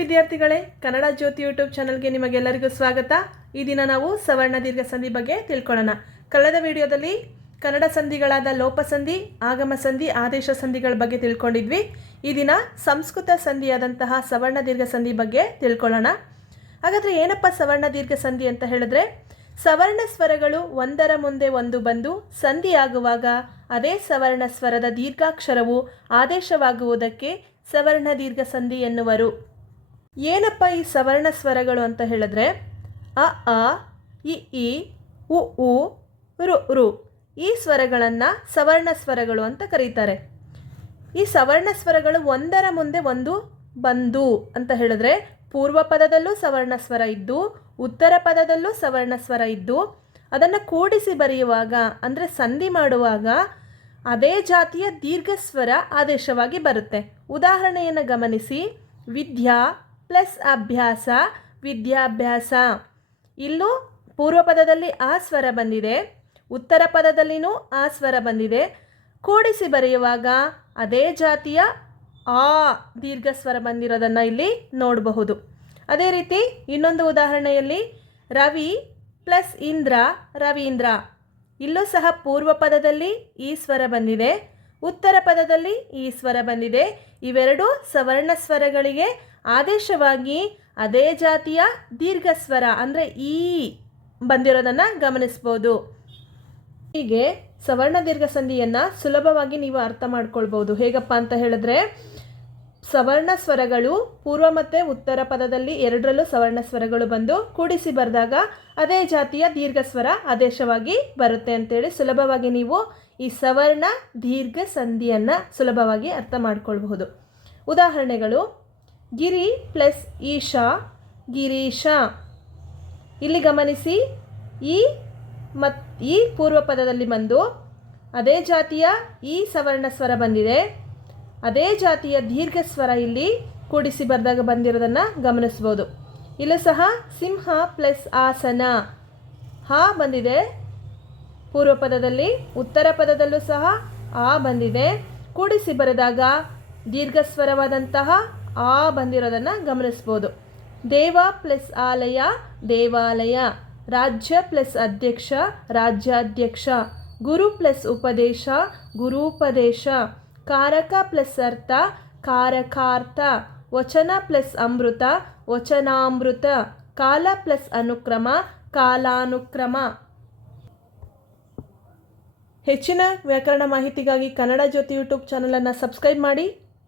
ವಿದ್ಯಾರ್ಥಿಗಳೇ, ಕನ್ನಡ ಜ್ಯೋತಿ ಯೂಟ್ಯೂಬ್ ಚಾನಲ್ಗೆ ನಿಮಗೆಲ್ಲರಿಗೂ ಸ್ವಾಗತ. ಈ ದಿನ ನಾವು ಸವರ್ಣ ದೀರ್ಘ ಸಂಧಿ ಬಗ್ಗೆ ತಿಳ್ಕೊಳ್ಳೋಣ. ಕಳೆದ ವಿಡಿಯೋದಲ್ಲಿ ಕನ್ನಡ ಸಂಧಿಗಳಾದ ಲೋಪಸಂಧಿ ಆಗಮ ಸಂಧಿ, ಆದೇಶ ಸಂಧಿಗಳ ಬಗ್ಗೆ ತಿಳ್ಕೊಂಡಿದ್ವಿ. ಈ ದಿನ ಸಂಸ್ಕೃತ ಸಂಧಿಯಾದಂತಹ ಸವರ್ಣ ದೀರ್ಘ ಸಂಧಿ ಬಗ್ಗೆ ತಿಳ್ಕೊಳ್ಳೋಣ. ಹಾಗಾದರೆ ಏನಪ್ಪ ಸವರ್ಣ ದೀರ್ಘ ಸಂಧಿ ಅಂತ ಹೇಳಿದ್ರೆ? ಸವರ್ಣ ಸ್ವರಗಳು ಒಂದರ ಮುಂದೆ ಒಂದು ಬಂದು ಸಂಧಿಯಾಗುವಾಗ ಅದೇ ಸವರ್ಣ ಸ್ವರದ ದೀರ್ಘಾಕ್ಷರವು ಆದೇಶವಾಗುವುದಕ್ಕೆ ಸವರ್ಣ ದೀರ್ಘ ಸಂಧಿ ಎನ್ನುವರು. ಏನಪ್ಪ ಈ ಸವರ್ಣ ಸ್ವರಗಳು ಅಂತ ಹೇಳಿದ್ರೆ, ಅ ಅ ಇ ಇ ಉ ಉ, ರು ರು ಈ ಸ್ವರಗಳನ್ನು ಸವರ್ಣ ಸ್ವರಗಳು ಅಂತ ಕರೀತಾರೆ. ಈ ಸವರ್ಣ ಸ್ವರಗಳು ಒಂದರ ಮುಂದೆ ಒಂದು ಬಂದು ಅಂತ ಹೇಳಿದ್ರೆ, ಪೂರ್ವ ಪದದಲ್ಲೂ ಸವರ್ಣ ಸ್ವರ ಇದ್ದು, ಉತ್ತರ ಪದದಲ್ಲೂ ಸವರ್ಣ ಸ್ವರ ಇದ್ದು, ಅದನ್ನು ಕೂಡಿಸಿ ಬರೆಯುವಾಗ, ಅಂದರೆ ಸಂಧಿ ಮಾಡುವಾಗ, ಅದೇ ಜಾತಿಯ ದೀರ್ಘ ಸ್ವರ ಆದೇಶವಾಗಿ ಬರುತ್ತೆ. ಉದಾಹರಣೆಯನ್ನು ಗಮನಿಸಿ, ವಿದ್ಯಾ ಪ್ಲಸ್ ಅಭ್ಯಾಸ, ವಿದ್ಯಾಭ್ಯಾಸ. ಇಲ್ಲೂ ಪೂರ್ವ ಪದದಲ್ಲಿ ಆ ಸ್ವರ ಬಂದಿದೆ, ಉತ್ತರ ಪದದಲ್ಲಿನೂ ಆ ಸ್ವರ ಬಂದಿದೆ. ಕೂಡಿಸಿ ಬರೆಯುವಾಗ ಅದೇ ಜಾತಿಯ ಆ ದೀರ್ಘ ಸ್ವರ ಬಂದಿರೋದನ್ನು ಇಲ್ಲಿ ನೋಡಬಹುದು. ಅದೇ ರೀತಿ ಇನ್ನೊಂದು ಉದಾಹರಣೆಯಲ್ಲಿ ರವಿ ಪ್ಲಸ್ ಇಂದ್ರ ರವೀಂದ್ರ ಇಲ್ಲೂ ಸಹ ಪೂರ್ವ ಪದದಲ್ಲಿ ಈ ಸ್ವರ ಬಂದಿದೆ, ಉತ್ತರ ಪದದಲ್ಲಿ ಈ ಸ್ವರ ಬಂದಿದೆ. ಇವೆರಡೂ ಸವರ್ಣ ಸ್ವರಗಳಿಗೆ ಆದೇಶವಾಗಿ ಅದೇ ಜಾತಿಯ ದೀರ್ಘ ಸ್ವರ ಅಂದರೆ ಈ ಬಂದಿರೋದನ್ನು ಗಮನಿಸ್ಬೋದು. ಹೀಗೆ ಸವರ್ಣ ದೀರ್ಘ ಸಂಧಿಯನ್ನು ಸುಲಭವಾಗಿ ನೀವು ಅರ್ಥ ಮಾಡ್ಕೊಳ್ಬೋದು. ಹೇಗಪ್ಪ ಅಂತ ಹೇಳಿದ್ರೆ, ಸವರ್ಣ ಸ್ವರಗಳು ಪೂರ್ವ ಮತ್ತು ಉತ್ತರ ಪದದಲ್ಲಿ ಎರಡರಲ್ಲೂ ಸವರ್ಣ ಸ್ವರಗಳು ಬಂದು ಕೂಡಿಸಿ ಬರೆದಾಗ ಅದೇ ಜಾತಿಯ ದೀರ್ಘ ಸ್ವರ ಆದೇಶವಾಗಿ ಬರುತ್ತೆ ಅಂತೇಳಿ ಸುಲಭವಾಗಿ ನೀವು ಈ ಸವರ್ಣ ದೀರ್ಘ ಸಂಧಿಯನ್ನು ಸುಲಭವಾಗಿ ಅರ್ಥ ಮಾಡ್ಕೊಳ್ಬಹುದು. ಉದಾಹರಣೆಗಳು ಗಿರಿ ಪ್ಲಸ್ ಈಶಾ, ಗಿರೀಶ. ಇಲ್ಲಿ ಗಮನಿಸಿ, ಈ ಮತ್, ಈ ಪೂರ್ವ ಪದದಲ್ಲಿ ಬಂದು ಅದೇ ಜಾತಿಯ ಈ ಸವರ್ಣ ಸ್ವರ ಬಂದಿದೆ. ಅದೇ ಜಾತಿಯ ದೀರ್ಘ ಸ್ವರ ಇಲ್ಲಿ ಕೂಡಿಸಿ ಬರೆದಾಗ ಬಂದಿರೋದನ್ನು ಗಮನಿಸ್ಬೋದು. ಇಲ್ಲೂ ಸಹ ಸಿಂಹ ಪ್ಲಸ್ ಆಸನ. ಹ ಬಂದಿದೆ. ಪೂರ್ವ ಪದದಲ್ಲಿ, ಉತ್ತರ ಪದದಲ್ಲೂ ಸಹ ಆ ಬಂದಿದೆ. ಕೂಡಿಸಿ ಬರೆದಾಗ ದೀರ್ಘ ಸ್ವರವಾದಂತಹ ಆ ಬಂದಿರೋದನ್ನು ಗಮನಿಸ್ಬೋದು. ದೇವ ಪ್ಲಸ್ ಆಲಯ, ದೇವಾಲಯ. ರಾಜ್ಯ ಪ್ಲಸ್ ಅಧ್ಯಕ್ಷ, ರಾಜ್ಯಾಧ್ಯಕ್ಷ. ಗುರು ಪ್ಲಸ್ ಉಪದೇಶ, ಗುರುಪದೇಶ. ಕಾರಕ ಪ್ಲಸ್ ಅರ್ಥ, ಕಾರಕಾರ್ಥ. ವಚನ ಪ್ಲಸ್ ಅಮೃತ, ವಚನಾಮೃತ. ಕಾಲ ಪ್ಲಸ್ ಅನುಕ್ರಮ, ಕಾಲಾನುಕ್ರಮ. ಹೆಚ್ಚಿನ ವ್ಯಾಕರಣ ಮಾಹಿತಿಗಾಗಿ ಕನ್ನಡ ಜ್ಯೋತಿ ಯೂಟ್ಯೂಬ್ ಚಾನಲನ್ನು ಸಬ್ಸ್ಕ್ರೈಬ್ ಮಾಡಿ.